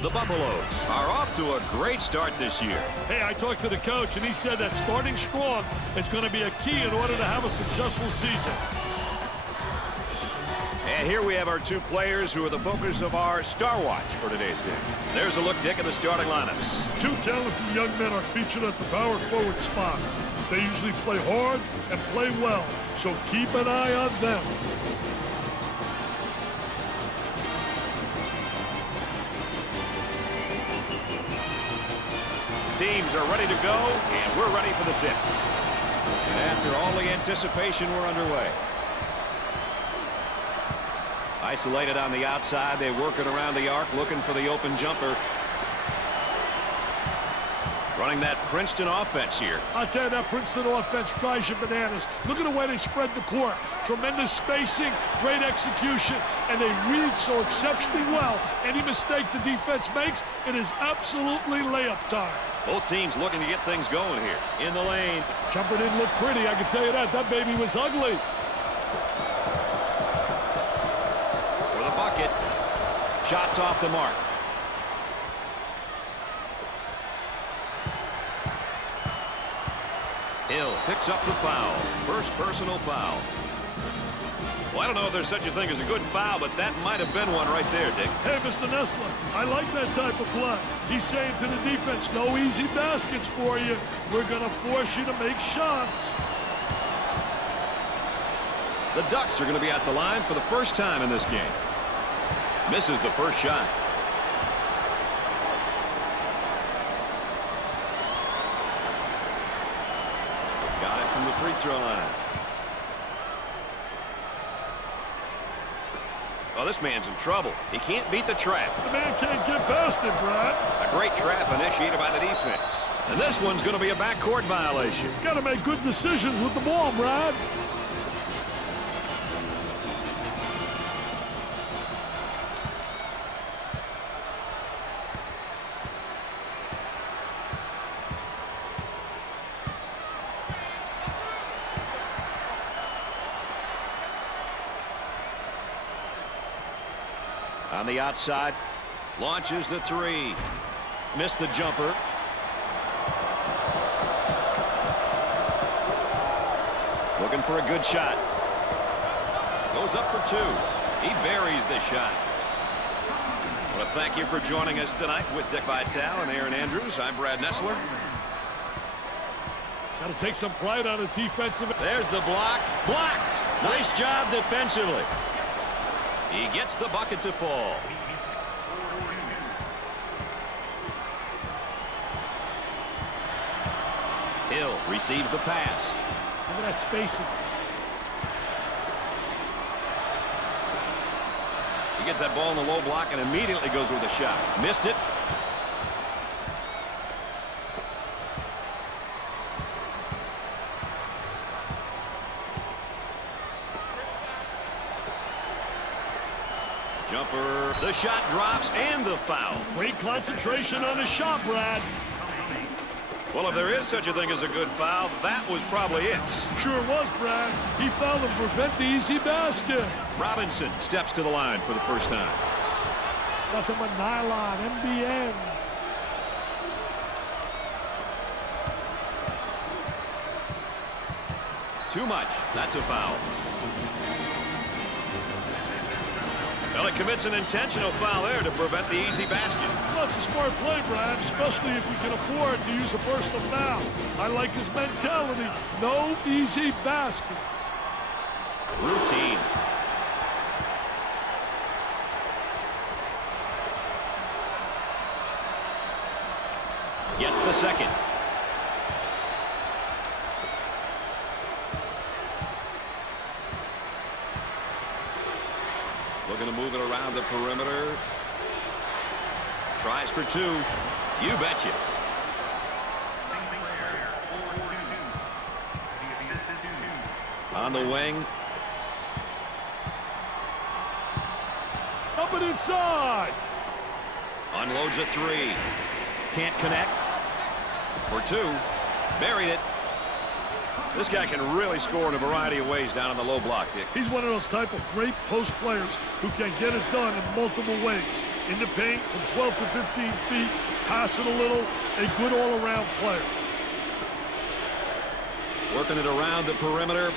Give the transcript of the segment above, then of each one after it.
The Buffaloes are off to a great start this year. Hey, I talked to the coach, and he said that starting strong is going to be a key in order to have a successful season. And here we have our two players who are the focus of our Star Watch for today's game. There's a look, Dick, at the starting lineups. Two talented young men are featured at the power forward spot. They usually play hard and play well, so keep an eye on them. Teams are ready to go, and we're ready for the tip. And after all the anticipation, we're underway. Isolated on the outside, they work it around the arc, looking for the open jumper. Running that Princeton offense here. I'll tell you, that Princeton offense drives you bananas. Look at the way they spread the court. Tremendous spacing, great execution, and they read so exceptionally well. Any mistake the defense makes, it is absolutely layup time. Both teams looking to get things going here. In the lane. Jumper didn't look pretty, I can tell you that. That baby was ugly. For the bucket. Shots off the mark. Hill picks up the foul. First personal foul. Well, I don't know if there's such a thing as a good foul, but that might have been one right there, Dick. Hey, Mr. Nessler, I like that type of play. He's saying to the defense, no easy baskets for you. We're going to force you to make shots. The Ducks are going to be at the line for the first time in this game. Misses the first shot. Got it from the free throw line. Oh, this man's in trouble. He can't beat the trap. The man can't get past it, Brad. A great trap initiated by the defense. And this one's going to be a backcourt violation. Got to make good decisions with the ball, Brad. On the outside, launches the three. Missed the jumper. Looking for a good shot. Goes up for two. He buries the shot. Well, thank you for joining us tonight with Dick Vitale and Aaron Andrews. I'm Brad Nessler. Got to take some pride on the defensive. There's the block. Blocked. Nice job defensively. He gets the bucket to fall. Hill receives the pass. Look at that spacing. He gets that ball in the low block and immediately goes with a shot. Missed it. Jumper. The shot drops and the foul. Great concentration on the shot, Brad. Well, if there is such a thing as a good foul, that was probably it. Sure was, Brad. He fouled to prevent the easy basket. Robinson steps to the line for the first time. Nothing but nylon, MBN. Too much. That's a foul. Well, it commits an intentional foul there to prevent the easy basket. Well, it's a smart play, Brad, especially if we can afford to use a personal foul. I like his mentality. No easy baskets. Routine. Gets the second. Looking to move it around the perimeter. Tries for two. You betcha. On the wing. Up and inside. Unloads a three. Can't connect. For two. Buried it. This guy can really score in a variety of ways down in the low block, Dick. He's one of those type of great post players who can get it done in multiple ways. In the paint from 12 to 15 feet, pass it a little, a good all-around player. Working it around the perimeter.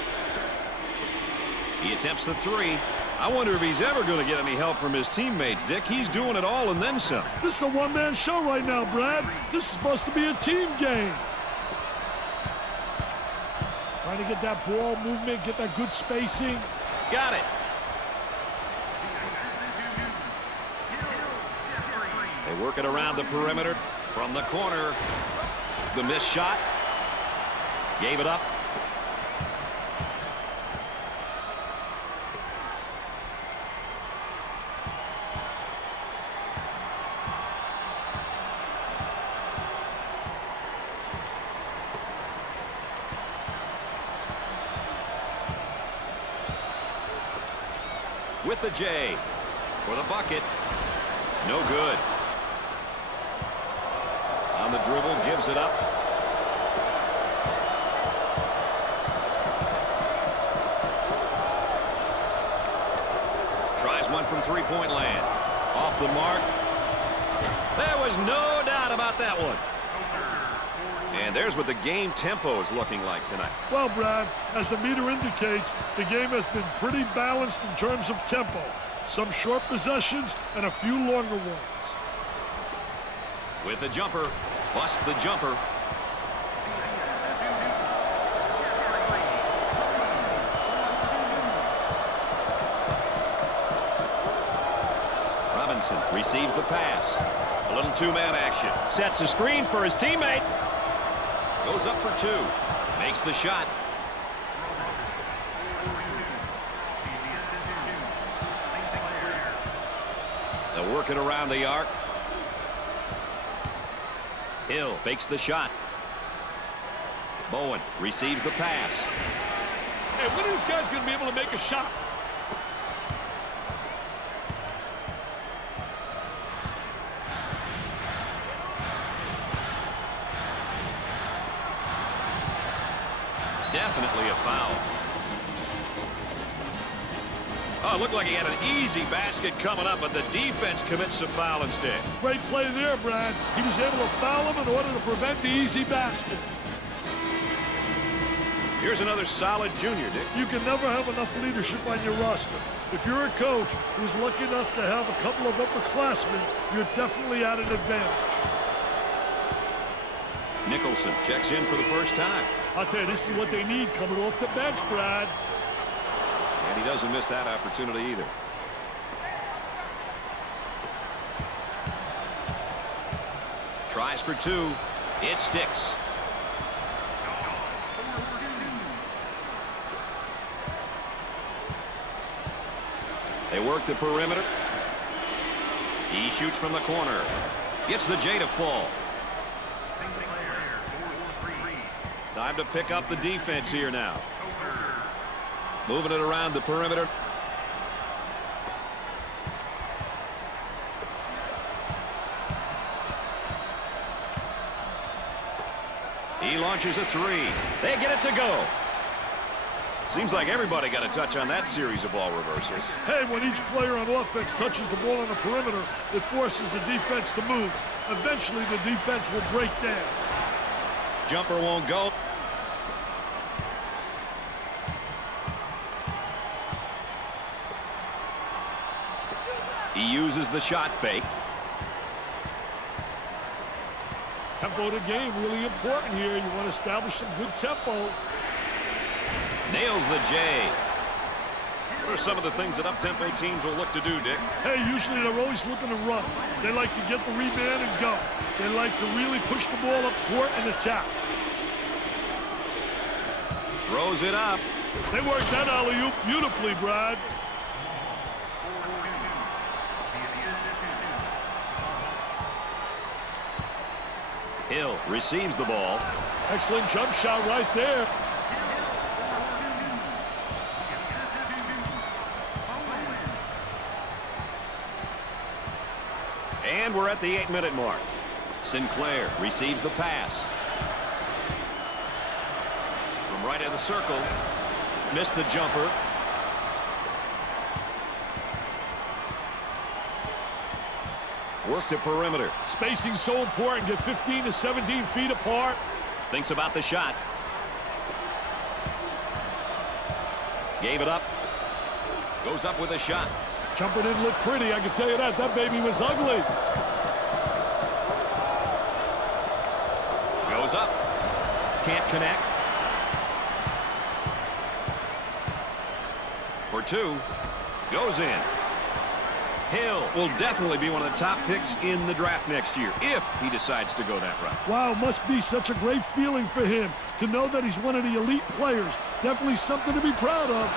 He attempts the three. I wonder if he's ever going to get any help from his teammates, Dick. He's doing it all and then some. This is a one-man show right now, Brad. This is supposed to be a team game. Trying to get that ball movement, get that good spacing. Got it. They work it around the perimeter from the corner. The missed shot. Gave it up. With the J for the bucket. No good. On the dribble, gives it up. Tries one from three-point land. Off the mark. There was no doubt about that one. And there's what the game tempo is looking like tonight. Well, Brad, as the meter indicates, the game has been pretty balanced in terms of tempo. Some short possessions and a few longer ones. With the jumper, bust the jumper. Robinson receives the pass. A little two-man action. Sets a screen for his teammate. Goes up for two. Makes the shot. They'll work it around the arc. Hill fakes the shot. Bowen receives the pass. Hey, when are these guys going to be able to make a shot? Definitely a foul. Oh, it looked like he had an easy basket coming up, but the defense commits a foul instead. Great play there, Brad. He was able to foul him in order to prevent the easy basket. Here's another solid junior, Dick. You can never have enough leadership on your roster. If you're a coach who's lucky enough to have a couple of upperclassmen, you're definitely at an advantage. Nicholson checks in for the first time. I'll tell you, this is what they need coming off the bench, Brad. And he doesn't miss that opportunity either. Tries for two. It sticks. They work the perimeter. He shoots from the corner. Gets the J to fall. Time to pick up the defense here now. Moving it around the perimeter. He launches a three. They get it to go. Seems like everybody got a touch on that series of ball reversals. Hey, when each player on offense touches the ball on the perimeter, it forces the defense to move. Eventually, the defense will break down. Jumper won't go. He uses the shot fake. Tempo of the game really important here. You want to establish some good tempo. Nails the J. What are some of the things that up-tempo teams will look to do, Dick? Hey, usually they're always looking to run. They like to get the rebound and go. They like to really push the ball up court and attack. Throws it up. They worked that alley-oop beautifully, Brad. Hill receives the ball. Excellent jump shot right there. And we're at the 8-minute mark. Sinclair receives the pass. From Right in the circle. Missed the jumper. Work the perimeter. Spacing so important. Get 15 to 17 feet apart. Thinks about the shot. Gave it up. Goes up with a shot. Jumper didn't look pretty, I can tell you that. That baby was ugly. Goes up. Can't connect. For two. Goes in. Hill will definitely be one of the top picks in the draft next year if he decides to go that route. Wow, must be such a great feeling for him to know that he's one of the elite players. Definitely something to be proud of.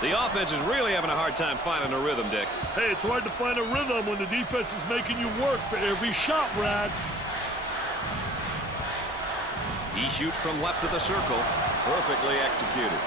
The offense is really having a hard time finding a rhythm, Dick. Hey, it's hard to find a rhythm when the defense is making you work for every shot, Brad. He shoots from left of the circle. Perfectly executed.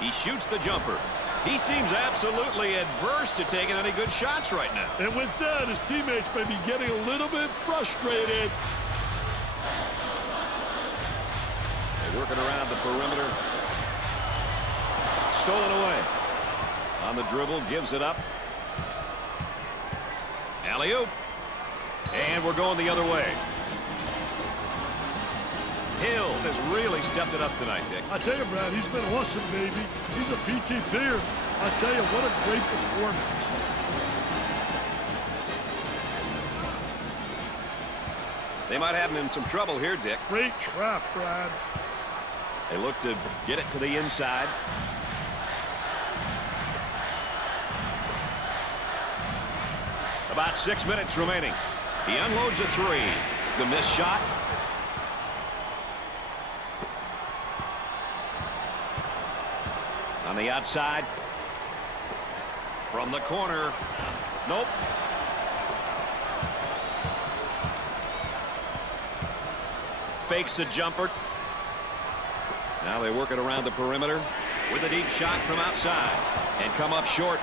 He shoots the jumper. He seems absolutely adverse to taking any good shots right now. And with that, his teammates may be getting a little bit frustrated. They're working around the perimeter. Stolen away. On the dribble, gives it up. Alley-oop. And we're going the other way. Hill has really stepped it up tonight, Dick. I tell you, Brad, he's been awesome, baby. He's a PTPer. I tell you, what a great performance. They might have him in some trouble here, Dick. Great trap, Brad. They look to get it to the inside. About 6 minutes remaining. He unloads a three. The missed shot. On the outside. From the corner. Nope. Fakes a jumper. Now they work it around the perimeter with a deep shot from outside and come up short.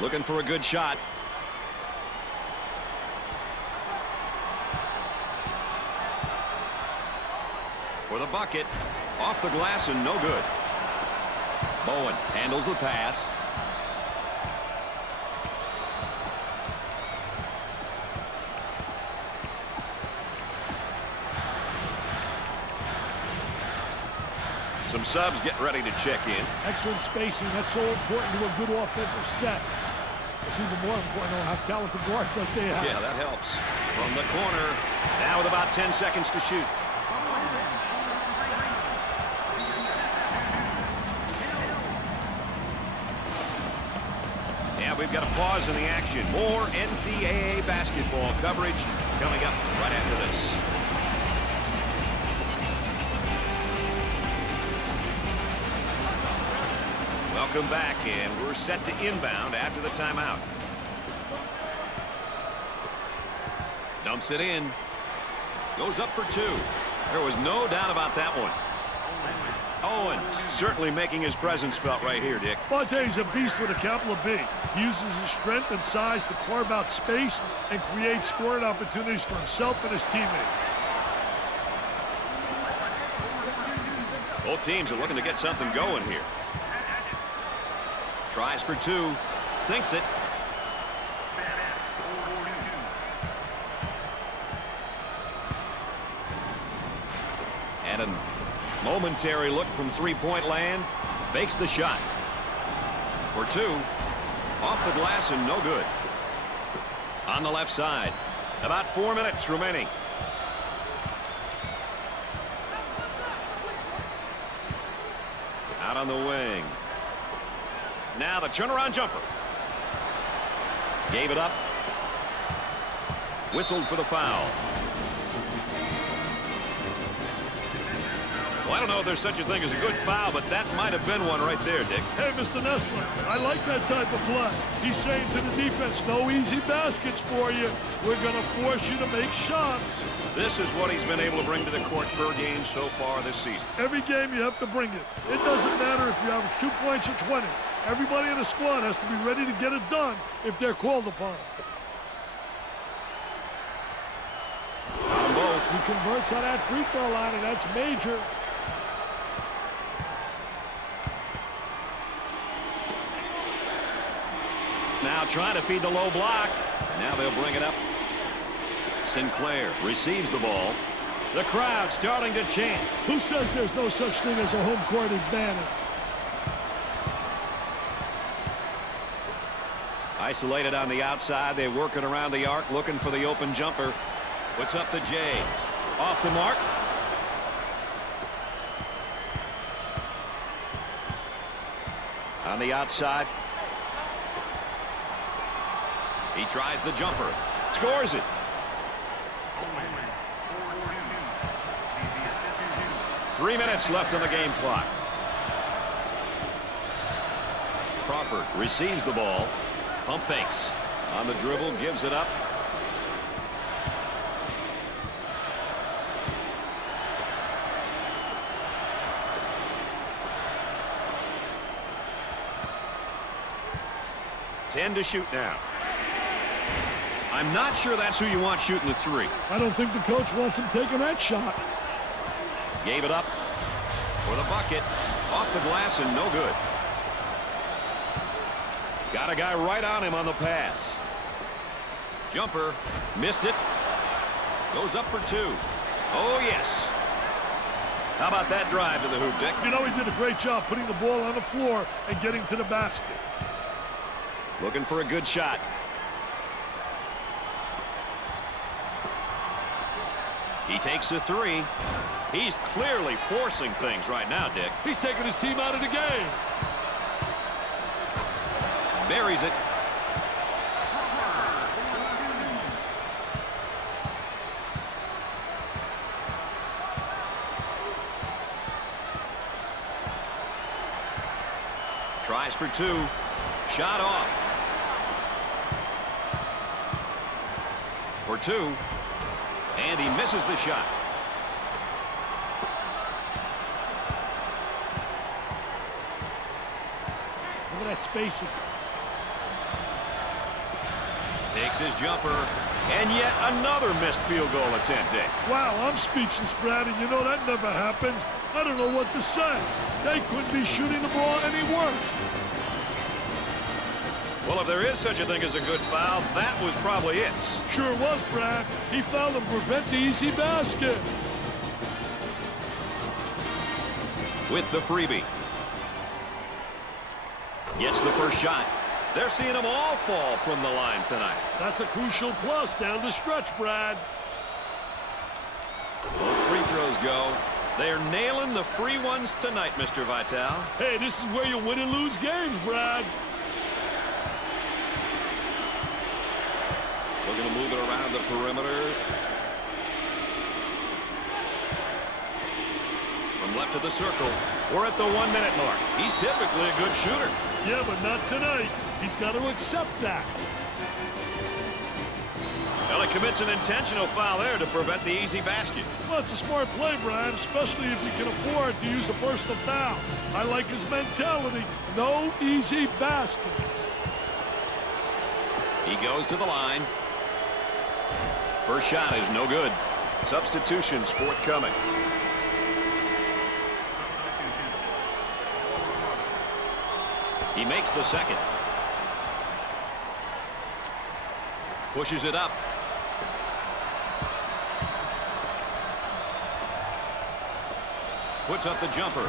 Looking for a good shot. For the bucket. Off the glass and no good. Bowen handles the pass. Some subs get ready to check in. Excellent spacing. That's so important to a good offensive set. It's even more important to have talented guards like they have. Yeah, that helps. From the corner. Now with about 10 seconds to shoot. Yeah, we've got a pause in the action. More NCAA basketball coverage coming up right after this. Welcome back, and we're set to inbound after the timeout. Dumps it in. Goes up for two. There was no doubt about that one. Owen certainly making his presence felt right here, Dick. Well, I tell you, he's a beast with a capital B. He uses his strength and size to carve out space and create scoring opportunities for himself and his teammates. Both teams are looking to get something going here. Tries for two. Sinks it. And a momentary look from three-point land. Fakes the shot. For two. Off the glass and no good. On the left side. About 4 minutes remaining. Out on the wing. Now the turnaround jumper. Gave it up. Whistled for the foul. Well, I don't know if there's such a thing as a good foul, but that might have been one right there, Dick. Hey, Mr. Nessler, I like that type of play. He's saying to the defense, no easy baskets for you. We're going to force you to make shots. This is what he's been able to bring to the court per game so far this season. Every game you have to bring it. It doesn't matter if you average 2 points or 20. Everybody in the squad has to be ready to get it done if they're called upon. He converts on that free throw line, and that's major. Now trying to feed the low block. Now they'll bring it up. Sinclair receives the ball. The crowd starting to chant. Who says there's no such thing as a home court advantage? Isolated on the outside. They're working around the arc, looking for the open jumper. Puts up the J. Off the mark. On the outside. He tries the jumper. Scores it. Three minutes left on the game clock. Crawford receives the ball. Pump fakes. On the dribble, gives it up. Ten to shoot now. I'm not sure that's who you want shooting the three. I don't think the coach wants him taking that shot. Gave it up for the bucket. Off the glass and no good. Got a guy right on him on the pass. Jumper. Missed it. Goes up for two. Oh, yes. How about that drive to the hoop, Dick? You know, he did a great job putting the ball on the floor and getting to the basket. Looking for a good shot. He takes a three. He's clearly forcing things right now, Dick. He's taking his team out of the game. Buries it. Tries for two. Shot off. For two. And he misses the shot. Look at that spacing. Takes his jumper. And yet another missed field goal attempt, Dick. Wow, I'm speechless, Brad, and you know that never happens. I don't know what to say. They couldn't be shooting the ball any worse. Well, if there is such a thing as a good foul, that was probably it. Sure was, Brad. He fouled him to prevent the easy basket. With the freebie. Gets the first shot. They're seeing them all fall from the line tonight. That's a crucial plus down the stretch, Brad. Both free throws go. They're nailing the free ones tonight, Mr. Vitale. Hey, this is where you win and lose games, Brad. We're going to move it around the perimeter. From left of the circle. We're at the 1 minute mark. He's typically a good shooter. Yeah, but not tonight. He's got to accept that. Well, he commits an intentional foul there to prevent the easy basket. Well, it's a smart play, Brian, especially if he can afford to use a personal foul. I like his mentality. No easy baskets. He goes to the line. First shot is no good. Substitutions forthcoming. He makes the second. Pushes it up. Puts up the jumper.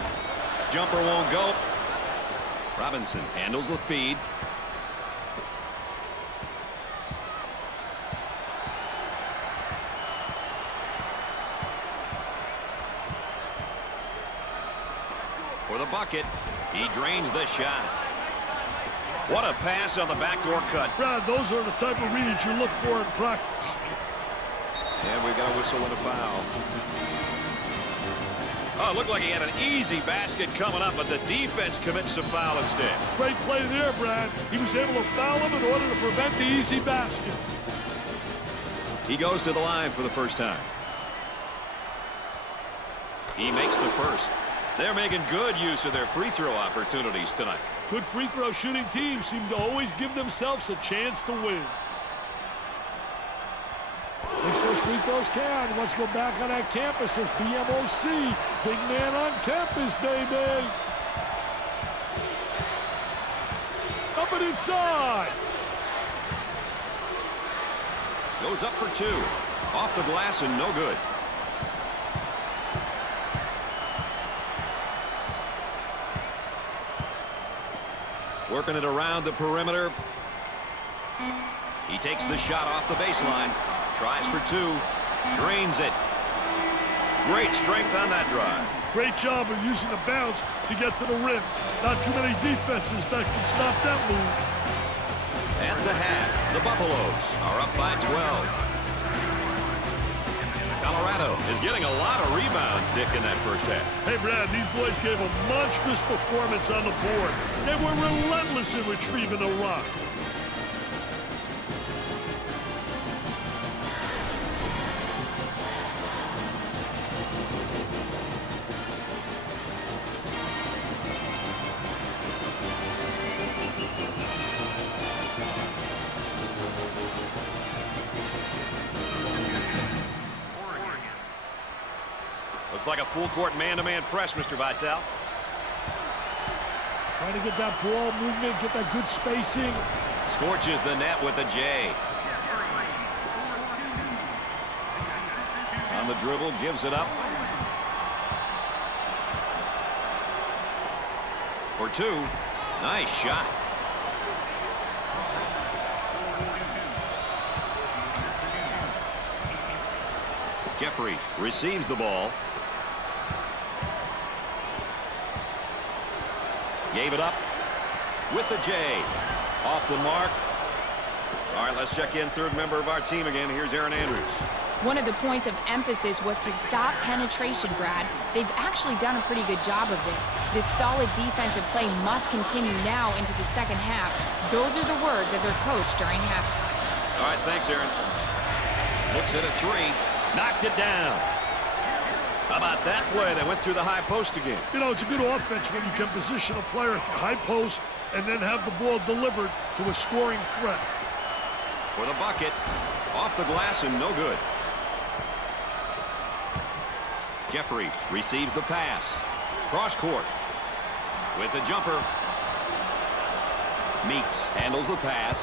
Jumper won't go. Robinson handles the feed. For the bucket. He drains the shot. What a pass on the backdoor cut. Brad, those are the type of reads you look for in practice. And we got a whistle and a foul. Oh, it looked like he had an easy basket coming up, but the defense commits a foul instead. Great play there, Brad. He was able to foul him in order to prevent the easy basket. He goes to the line for the first time. He makes the first. They're making good use of their free throw opportunities tonight. Good free throw shooting teams seem to always give themselves a chance to win. Makes those free throws count. Let's go back on that campus as BMOC. Big man on campus, baby. Up and inside. Goes up for two. Off the glass and no good. Working it around the perimeter. He takes the shot off the baseline. Tries for two. Drains it. Great strength on that drive. Great job of using the bounce to get to the rim. Not too many defenses that can stop that move. At the half, the Buffaloes are up by 12. Colorado is getting a lot of rebounds, Dick, in that first half. Hey, Brad, these boys gave a monstrous performance on the board. They were relentless in retrieving the rock. Looks like a full-court man-to-man press, Mr. Vitale. Trying to get that ball movement, get that good spacing. Scorches the net with a J. On the dribble, gives it up. For two. Nice shot. Jeffrey receives the ball. Gave it up with the J. Off the mark. All right, let's check in third member of our team again. Here's Aaron Andrews. One of the points of emphasis was to stop penetration, Brad. They've actually done a pretty good job of this. This solid defensive play must continue now into the second half. Those are the words of their coach during halftime. All right, thanks, Aaron. Looks at a three. Knocked it down. How about that play? They went through the high post again. You know, it's a good offense when you can position a player at the high post and then have the ball delivered to a scoring threat. For the bucket. Off the glass and no good. Jeffrey receives the pass. Cross court. With the jumper. Meeks handles the pass.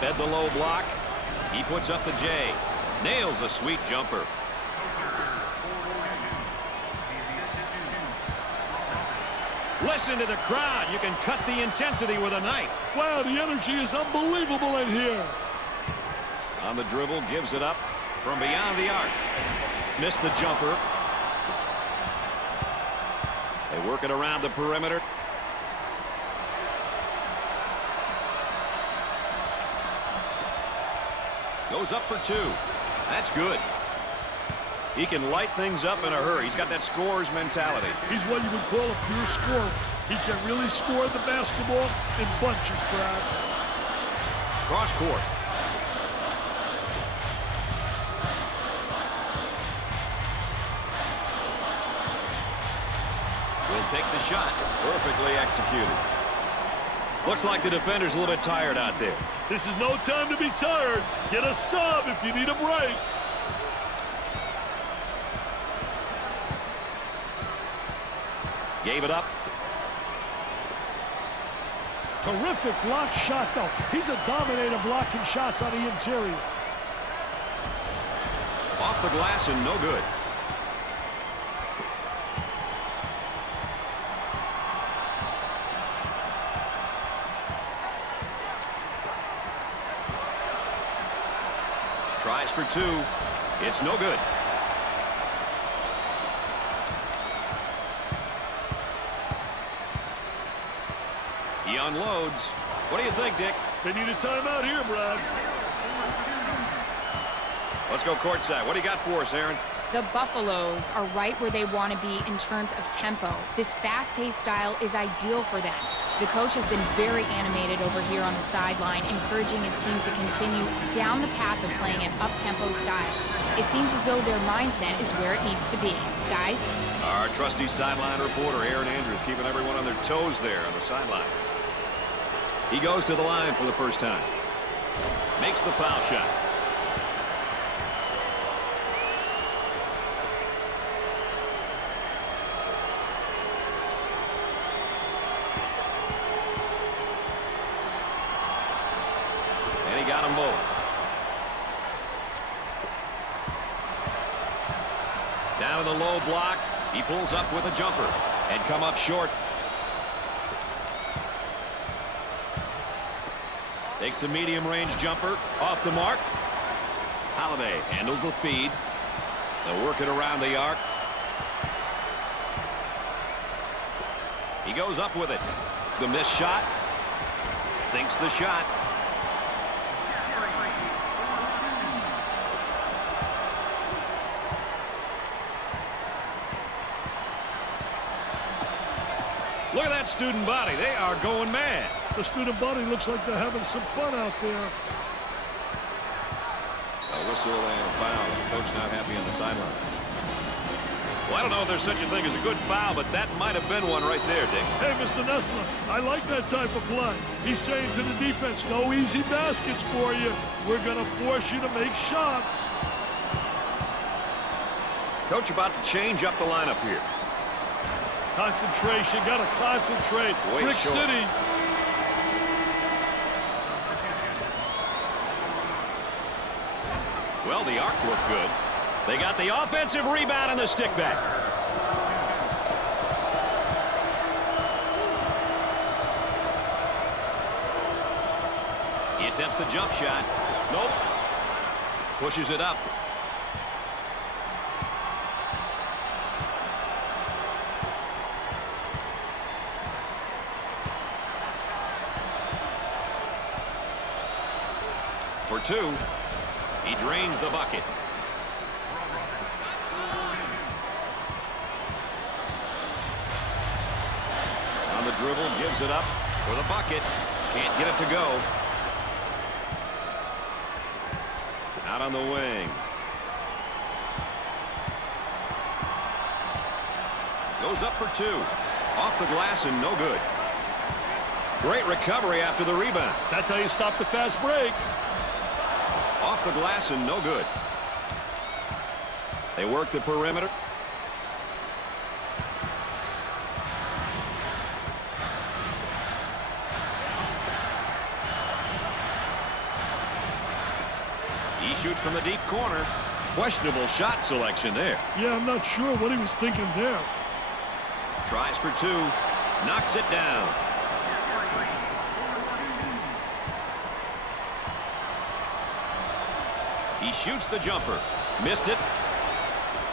Fed the low block. He puts up the J. Nails a sweet jumper. Listen to the crowd. You can cut the intensity with a knife. Wow, the energy is unbelievable in here. On the dribble, gives it up from beyond the arc. Missed the jumper. They work it around the perimeter. Goes up for two. That's good. He can light things up in a hurry. He's got that scorer's mentality. He's what you would call a pure scorer. He can really score the basketball in bunches, Brad. Cross court. Will take the shot. Perfectly executed. Looks like the defender's a little bit tired out there. This is no time to be tired. Get a sub if you need a break. Gave it up. Terrific block shot, though. He's a dominator blocking shots on the interior. Off the glass and no good. Tries for two. It's no good. He unloads. What do you think, Dick? They need a timeout here, Brad. Let's go courtside. What do you got for us, Aaron? The Buffaloes are right where they want to be in terms of tempo. This fast-paced style is ideal for them. The coach has been very animated over here on the sideline, encouraging his team to continue down the path of playing an up-tempo style. It seems as though their mindset is where it needs to be. Guys? Our trusty sideline reporter, Aaron Andrews, keeping everyone on their toes there on the sideline. He goes to the line for the first time. Makes the foul shot. Got them both. Down to the low block. He pulls up with a jumper and come up short. Takes a medium range jumper off the mark. Holiday handles the feed. They'll work it around the arc. He goes up with it. The missed shot. Sinks the shot. Look at that student body. They are going mad. The student body looks like they're having some fun out there. A whistle and a foul. Coach not happy on the sideline. Well, I don't know if there's such a thing as a good foul, but that might have been one right there, Dick. Hey, Mr. Nessler, I like that type of play. He's saying to the defense, no easy baskets for you. We're going to force you to make shots. Coach about to change up the lineup here. Concentration, got to concentrate. Brick City. Well, the arc looked good. They got the offensive rebound and the stick back. He attempts the jump shot. Nope. Pushes it up. For two. He drains the bucket. On the dribble, gives it up for the bucket. Can't get it to go. Out on the wing. Goes up for two. Off the glass and no good. Great recovery after the rebound. That's how you stop the fast break. Off the glass and no good. They work the perimeter. He shoots from the deep corner. Questionable shot selection there. Yeah, I'm not sure what he was thinking there. Tries for two. Knocks it down. He shoots the jumper. Missed it.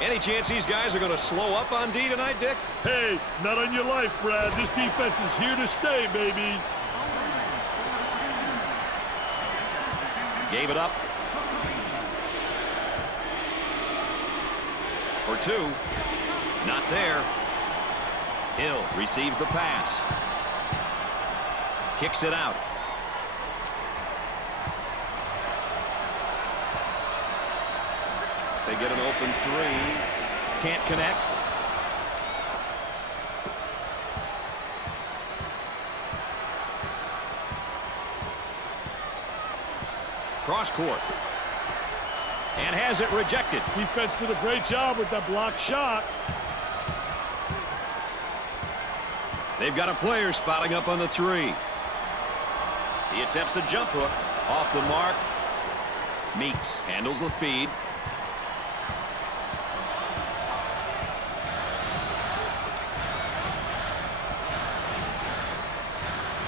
Any chance these guys are going to slow up on D tonight, Dick? Hey, not on your life, Brad. This defense is here to stay, baby. Gave it up. For two. Not there. Hill receives the pass. Kicks it out. They get an open three. Can't connect. Cross court. And has it rejected. Defense did a great job with that block shot. They've got a player spotting up on the three. He attempts a jump hook. Off the mark. Meeks handles the feed.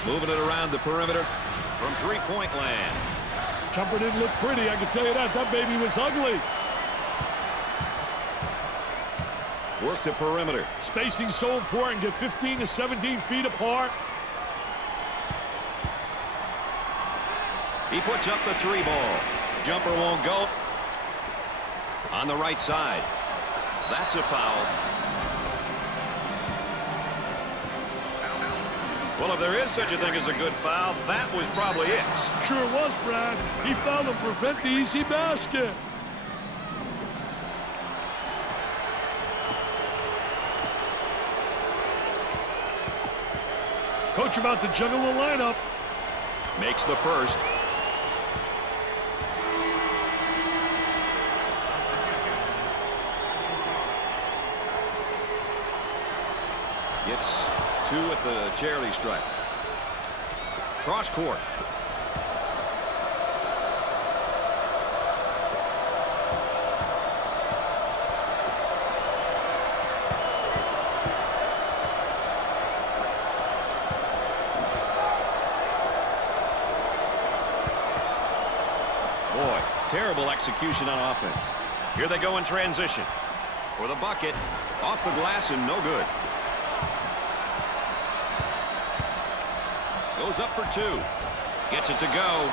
Moving it around the perimeter from three-point land. Jumper didn't look pretty, I can tell you that. That baby was ugly. Work the perimeter. Spacing so important. Get 15 to 17 feet apart. He puts up the three ball. Jumper won't go. On the right side. That's a foul. Well, if there is such a thing as a good foul, that was probably it. Sure was, Brad. He fouled to prevent the easy basket. Coach about to juggle the lineup. Makes the first. Gets 2 at the charity stripe. Cross court. Boy, terrible execution on offense. Here they go in transition. For the bucket. Off the glass and no good. Goes up for 2. Gets it to go.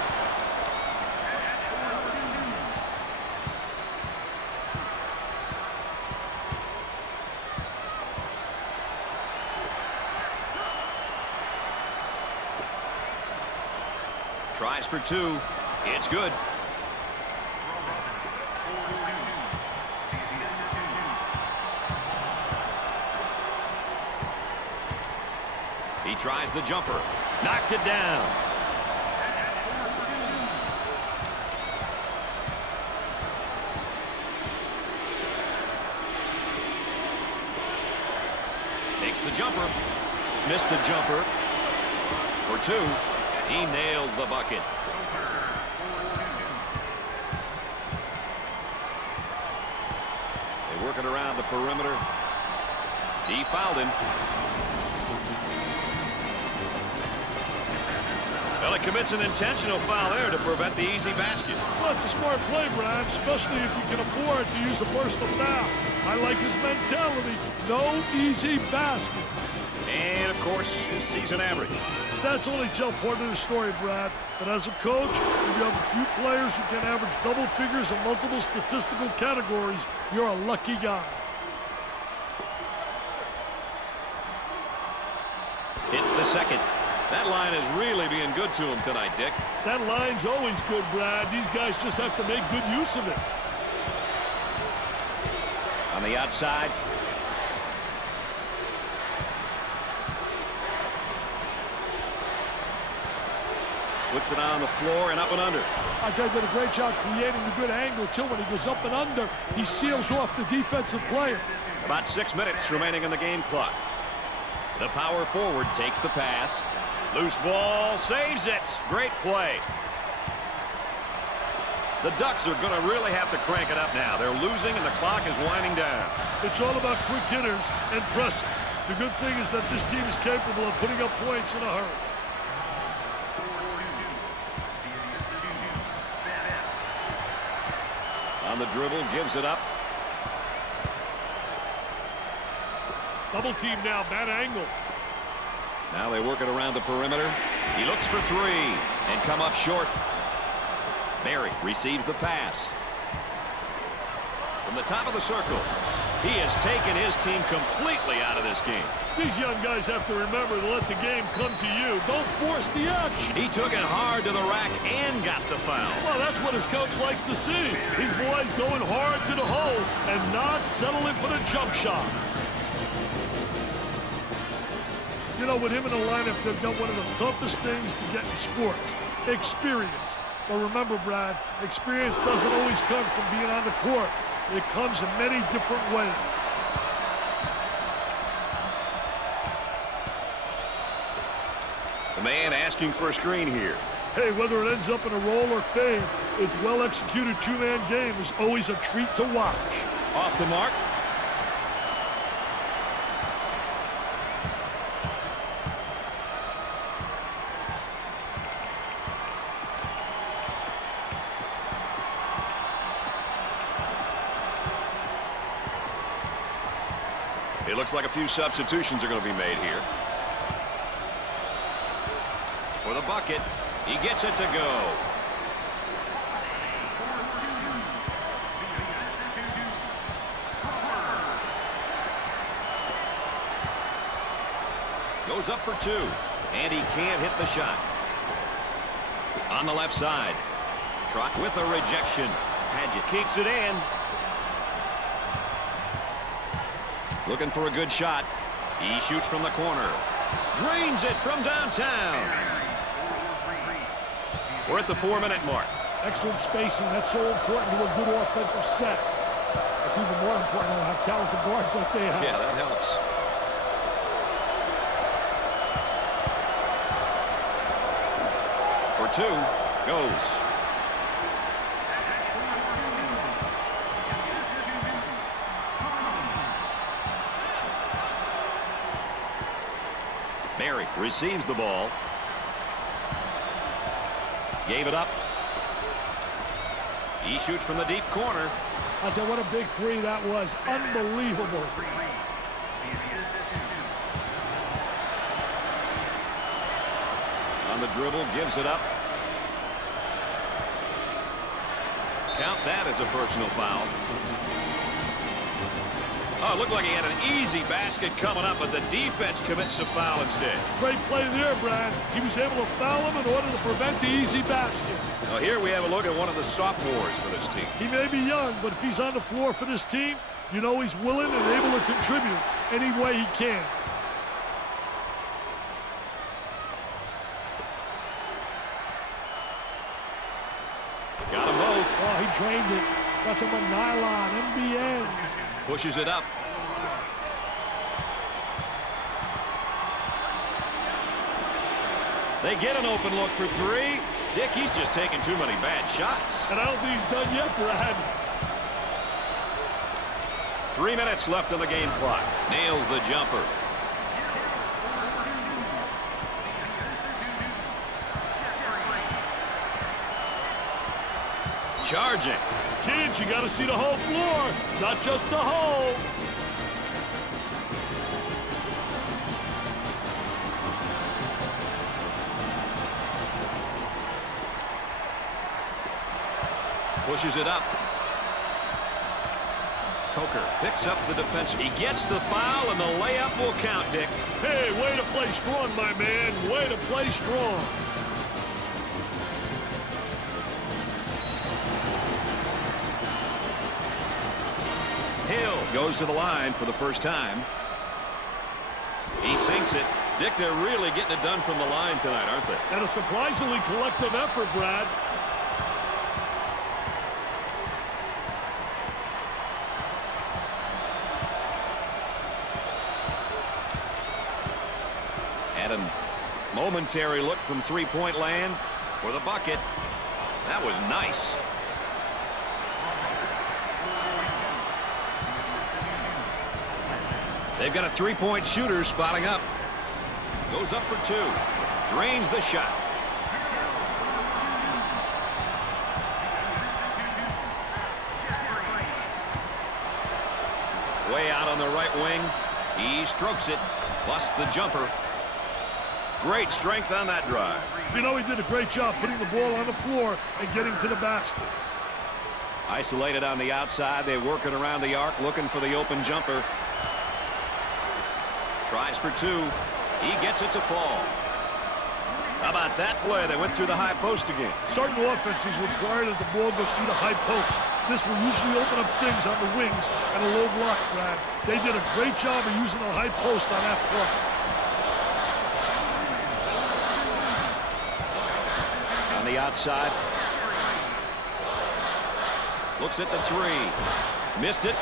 Tries for 2. It's good. He tries the jumper. Knocked it down. Takes the jumper. Missed the jumper. For 2. He nails the bucket. They work it around the perimeter. He fouled him. Well, it commits an intentional foul there to prevent the easy basket. Well, it's a smart play, Brad, especially if you can afford to use a personal foul. I like his mentality. No easy basket. And, of course, his season average. Stats only tell part of the story, Brad. But as a coach, if you have a few players who can average double figures in multiple statistical categories, you're a lucky guy. It's the second. That line is really being good to him tonight, Dick. That line's always good, Brad. These guys just have to make good use of it. On the outside. Puts it on the floor and up and under. I thought he did a great job creating a good angle, too. When he goes up and under, he seals off the defensive player. About 6 minutes remaining in the game clock. The power forward takes the pass. Loose ball, saves it. Great play. The Ducks are going to really have to crank it up now. They're losing and the clock is winding down. It's all about quick hitters and pressing. The good thing is that this team is capable of putting up points in a hurry. On the dribble, gives it up. Double team now, bad angle. Now they work it around the perimeter. He looks for 3 and come up short. Barry receives the pass. From the top of the circle, he has taken his team completely out of this game. These young guys have to remember to let the game come to you. Don't force the action. He took it hard to the rack and got the foul. Well, that's what his coach likes to see. These boys going hard to the hole and not settling for the jump shot. You know, with him in the lineup, they've got one of the toughest things to get in sports, experience. But remember, Brad, experience doesn't always come from being on the court. It comes in many different ways. The man asking for a screen here. Hey, whether it ends up in a roll or fade, its well-executed two-man game is always a treat to watch. Off the mark. It looks like a few substitutions are going to be made here. For the bucket, he gets it to go. Goes up for 2. And he can't hit the shot. On the left side. Trot with a rejection. Paget keeps it in. Looking for a good shot. He shoots from the corner. Drains it from downtown. We're at the 4-minute mark. Excellent spacing. That's so important to a good offensive set. It's even more important to have talented guards like they have. Yeah, that helps. For 2. Goes. Barry receives the ball. Gave it up. He shoots from the deep corner. I'll tell you what a big 3 that was. Unbelievable. On the dribble, gives it up. Count that as a personal foul. Oh, it looked like he had an easy basket coming up, but the defense commits a foul instead. Great play there, Brad. He was able to foul him in order to prevent the easy basket. Now here we have a look at one of the sophomores for this team. He may be young, but if he's on the floor for this team, you know he's willing and able to contribute any way he can. Got them both. Oh, he drained it. Got them a nylon, MBN. Pushes it up. They get an open look for 3. Dick, he's just taking too many bad shots. And I don't think he's done yet, Brad. 3 minutes left on the game clock. Nails the jumper. Charging. Kids, you got to see the whole floor, not just the hole. Pushes it up. Coker picks up the defense. He gets the foul, and the layup will count, Dick. Hey, way to play strong, my man. Way to play strong. Hill goes to the line for the first time. He sinks it. Dick, they're really getting it done from the line tonight, aren't they? And a surprisingly collective effort, Brad. Had a momentary look from three-point land for the bucket. That was nice. They've got a three-point shooter spotting up. Goes up for 2. Drains the shot. Way out on the right wing. He strokes it. Busts the jumper. Great strength on that drive. You know, he did a great job putting the ball on the floor and getting to the basket. Isolated on the outside. They're working around the arc, looking for the open jumper. Tries for 2. He gets it to fall. How about that play? They went through the high post again. Certain offenses require that the ball goes through the high post. This will usually open up things on the wings and a low block, Brad. They did a great job of using the high post on that play. On the outside. Looks at the 3. Missed it.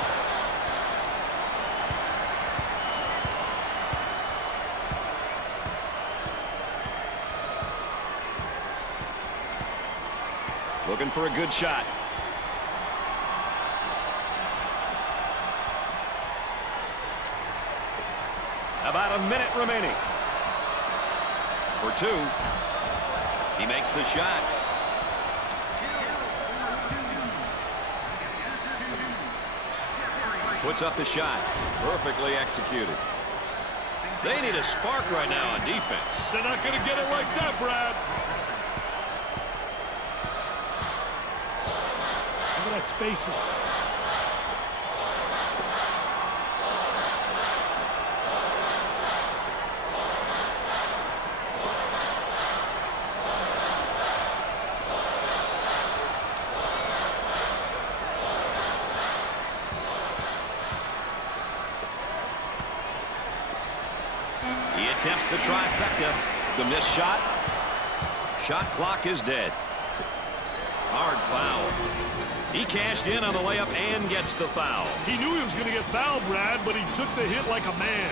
Looking for a good shot. About a minute remaining. For 2. He makes the shot. Puts up the shot. Perfectly executed. They need a spark right now on defense. They're not going to get it like that, Brad. Look at that spacing. attempts the trifecta. The missed shot. Shot clock is dead. Hard foul. He cashed in on the layup and gets the foul. He knew he was going to get fouled, Brad, but he took the hit like a man.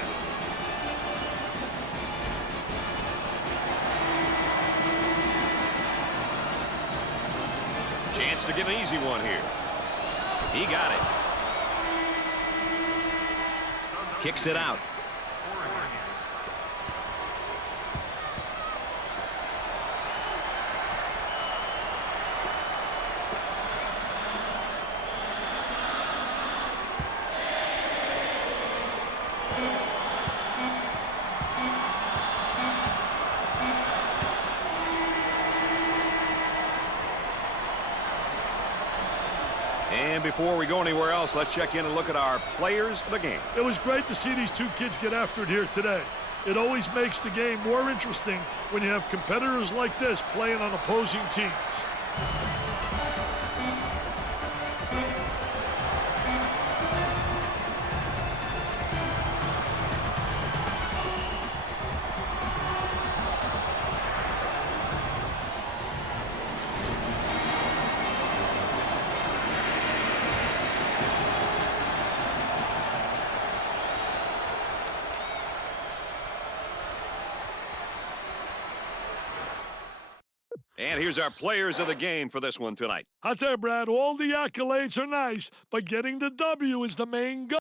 Chance to give an easy one here. He got it. Kicks it out. And before we go anywhere else, let's check in and look at our players of the game. It was great to see these two kids get after it here today. It always makes the game more interesting when you have competitors like this playing on opposing teams. And here's our players of the game for this one tonight. I tell you, Brad, all the accolades are nice, but getting the W is the main goal.